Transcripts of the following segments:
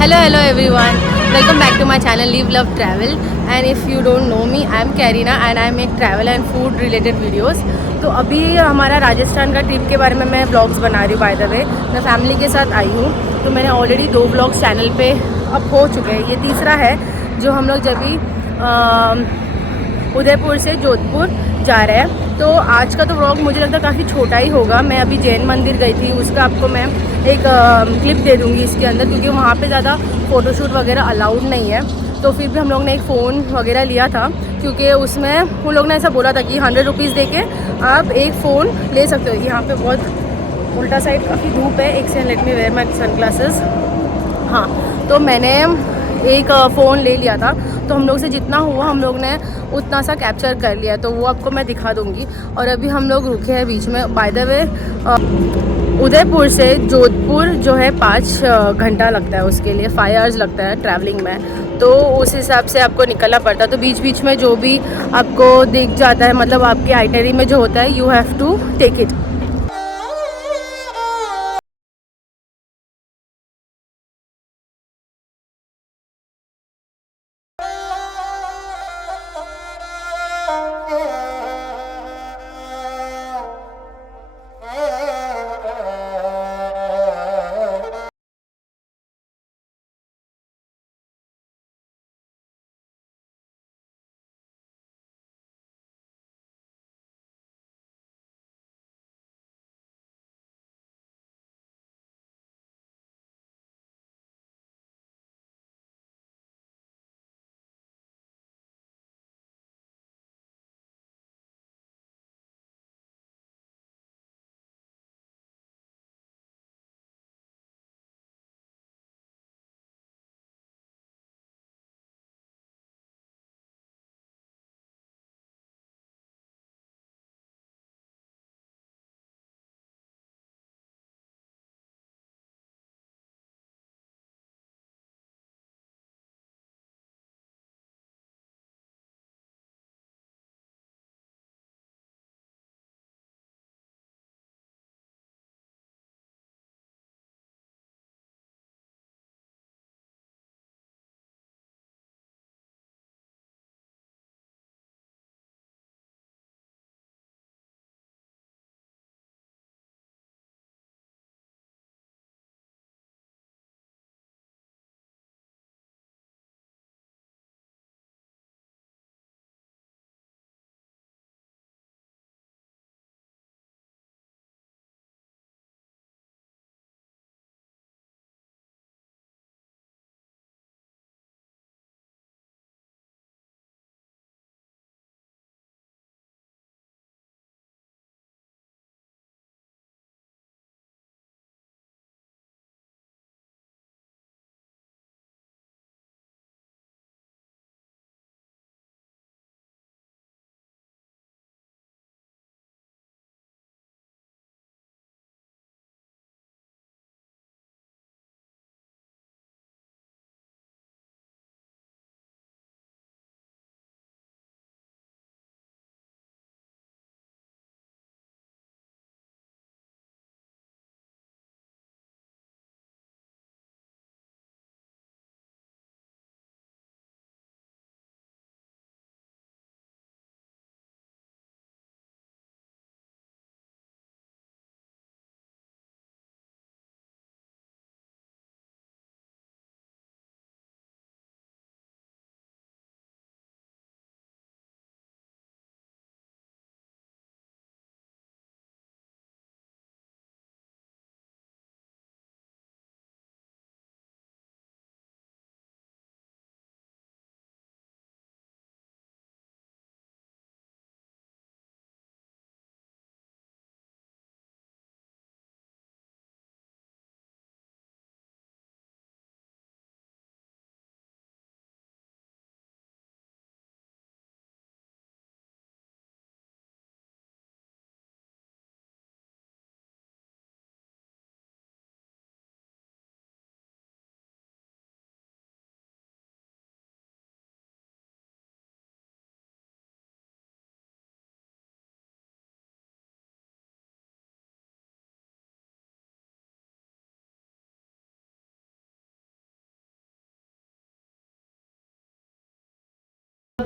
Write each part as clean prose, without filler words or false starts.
Hello everyone. Welcome back to my channel Live Love Travel. And if you don't know me, I am Karina and I make travel and food related videos. तो अभी हमारा राजस्थान का ट्रिप के बारे में मैं ब्लॉग्स बना रही हूँ. बाय द वे मैं फैमिली के साथ आई हूँ. तो मैंने ऑलरेडी 2 ब्लॉग्स चैनल पे अब हो चुके हैं. ये तीसरा है जो हम लोग जब भी उदयपुर से जोधपुर जा रहे हैं. तो आज का तो व्लॉग मुझे लगता है काफ़ी छोटा ही होगा. मैं अभी जैन मंदिर गई थी, उसका आपको मैं एक क्लिप दे दूँगी इसके अंदर, क्योंकि वहाँ पे ज़्यादा फ़ोटोशूट वगैरह अलाउड नहीं है. तो फिर भी हम लोग ने एक फ़ोन वगैरह लिया था, क्योंकि उसमें उन लोग ने ऐसा बोला था कि 100 रुपीज़ दे के आप एक फ़ोन ले सकते हो. यहाँ पे बहुत उल्टा साइड काफ़ी धूप है. एक second, let me where my sunglasses. हाँ, तो मैंने एक फ़ोन ले लिया था. तो हम लोग से जितना हुआ हम लोग ने उतना सा कैप्चर कर लिया. तो वो आपको मैं दिखा दूँगी. और अभी हम लोग रुके हैं बीच में. बाय द वे उदयपुर से जोधपुर जो है 5 घंटा लगता है, उसके लिए 5 आवर्स लगता है ट्रैवलिंग में. तो उस हिसाब से आपको निकलना पड़ता है. तो बीच बीच में जो भी आपको दिख जाता है, मतलब आपकी आइटनरी में जो होता है, you have to take it.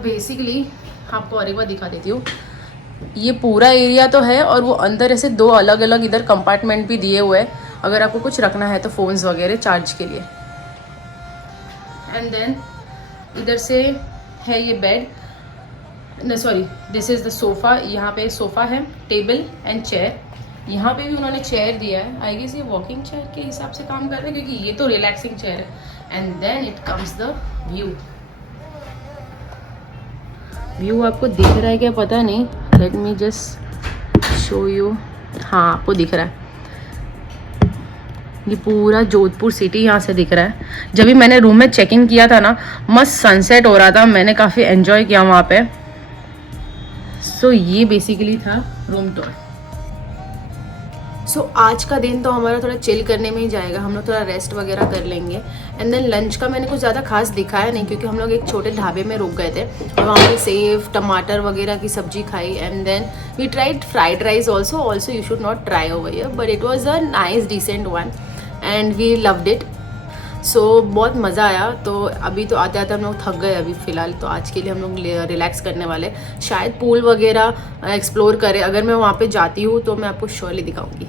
Basically आपको और एक बार दिखा देती हूँ, ये पूरा एरिया तो है और वो अंदर ऐसे 2 अलग अलग इधर कंपार्टमेंट भी दिए हुए हैं अगर आपको कुछ रखना है तो फ़ोन्स वगैरह चार्ज के लिए। एंड देन इधर से है ये बेड, न sorry this is the sofa. यहाँ पे सोफ़ा है, टेबल एंड चेयर। यहाँ पे भी उन्होंने चेयर दिया है, आई गेस ये वॉकिंग चेयर के हिसाब से काम कर रहे हैं क्योंकि ये तो रिलैक्सिंग चेयर है। And then it comes the view आपको दिख रहा है क्या पता नहीं, let me just show you. हाँ आपको दिख रहा है, ये पूरा जोधपुर सिटी यहाँ से दिख रहा है। जब भी मैंने रूम में चेक इन किया था ना, मस्त सनसेट हो रहा था, मैंने काफ़ी एंजॉय किया वहाँ पे। सो ये बेसिकली था रूम टूर। सो आज का दिन तो हमारा थोड़ा चिल करने में ही जाएगा, हम लोग थोड़ा रेस्ट वगैरह कर लेंगे। एंड देन लंच का मैंने कुछ ज़्यादा खास दिखाया नहीं क्योंकि हम लोग एक छोटे ढाबे में रुक गए थे और वहाँ पे सेव टमाटर वगैरह की सब्जी खाई। And then we tried fried rice also you should not try over here but it was a nice decent one and we loved it. So बहुत मज़ा आया। तो अभी तो आते आते हम लोग थक गए अभी फ़िलहाल, तो आज के लिए हम लोग रिलैक्स करने वाले, शायद पूल वगैरह एक्सप्लोर करें। अगर मैं वहाँ पे जाती हूँ तो मैं आपको श्योरली दिखाऊंगी।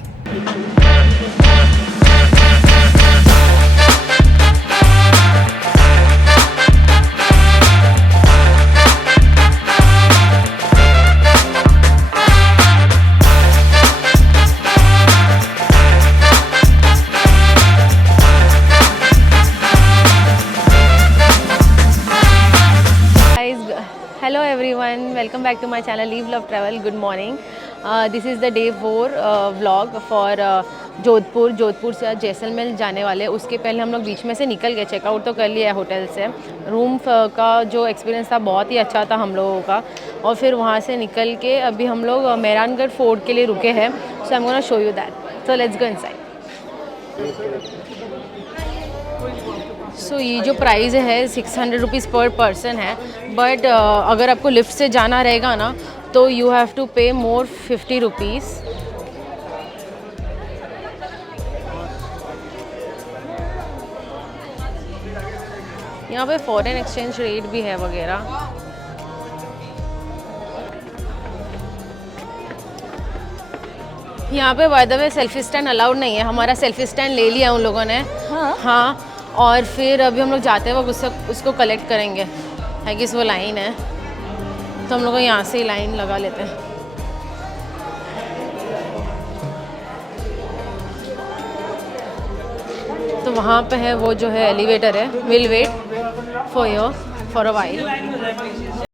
Hello everyone, welcome back to my channel Live Love Travel. Good morning. This is the day 4 vlog for Jodhpur से आज जैसलमेर जाने वाले। उसके पहले हम लोग बीच में से निकल गए, चेकआउट तो कर लिया है होटल से। रूम का जो एक्सपीरियंस था बहुत ही अच्छा था हम लोगों का। और फिर वहाँ से निकल के अभी हम लोग मेहरानगढ़ फोर्ट के लिए रुके हैं। So I am gonna show you that, so let's go inside. So ये जो प्राइस है 600 रुपीज़ पर पर्सन है, बट अगर आपको लिफ्ट से जाना रहेगा ना तो यू हैव टू पे मोर 50 रुपीज़। यहाँ पे फॉरेन एक्सचेंज रेट भी है वगैरह। यहाँ पे by the way selfie stand allowed नहीं है, हमारा सेल्फी स्टैंड ले लिया उन लोगों ने। हाँ और फिर अभी हम लोग जाते वक्त उसको कलेक्ट करेंगे। है कि वो लाइन है तो हम लोग यहाँ से ही लाइन लगा लेते हैं। तो वहाँ पे है वो जो है एलिवेटर है, will wait for a while.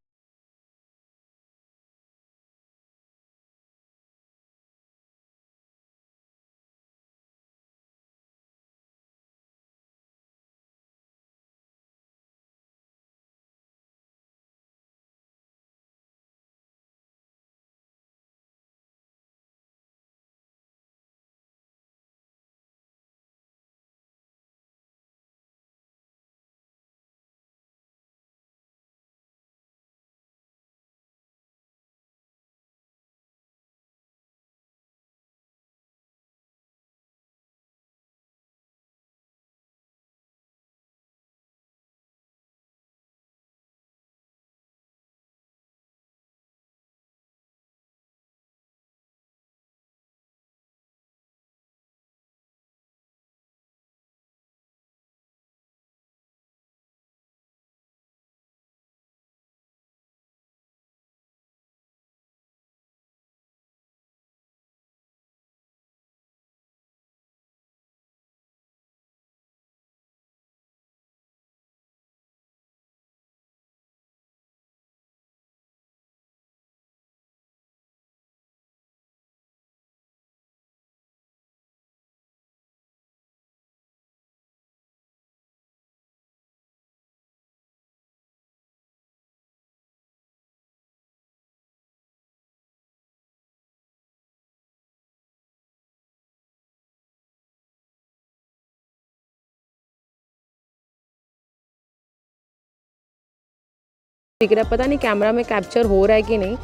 दिख रहा है, पता नहीं कैमरा में कैप्चर हो रहा है कि नहीं,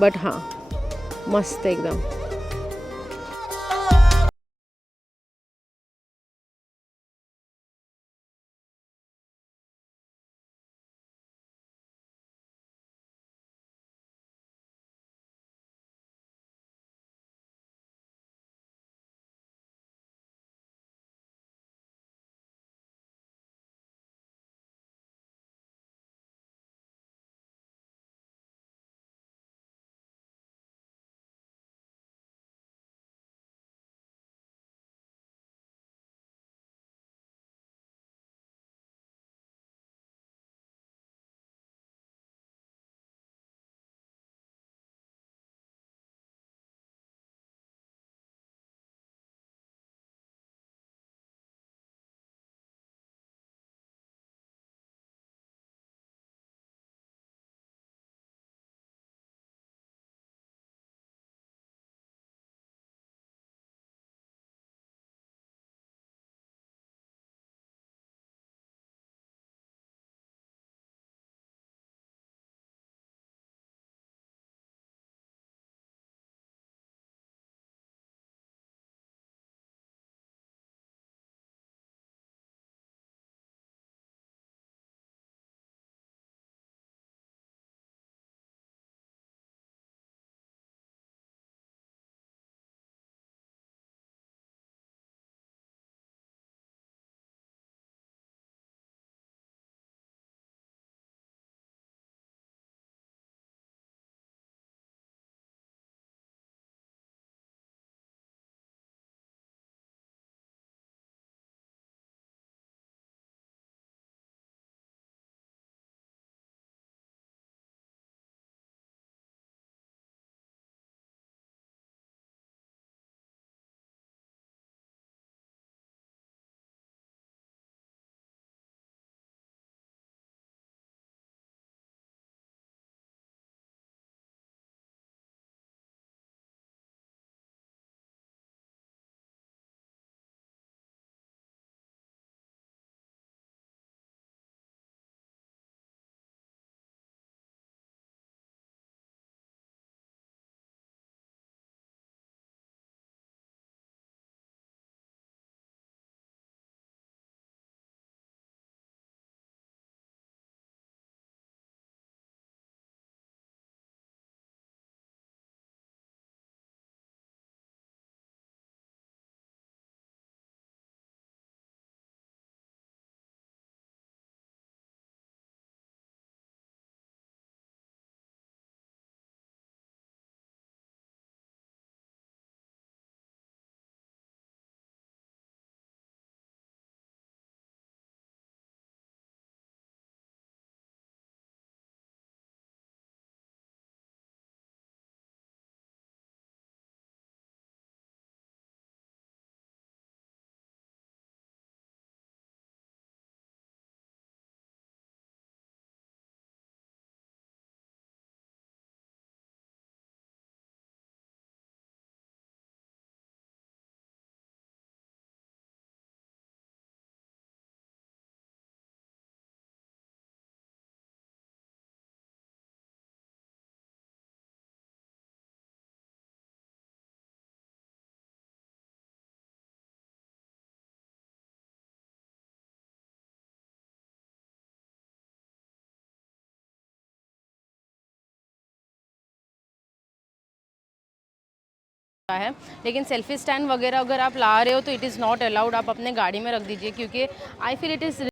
बट हाँ मस्त एकदम। है। लेकिन सेल्फी स्टैंड वगैरह अगर आप ला रहे हो तो इट इज़ नॉट अलाउड, आप अपने गाड़ी में रख दीजिए, क्योंकि आई फील इट इज़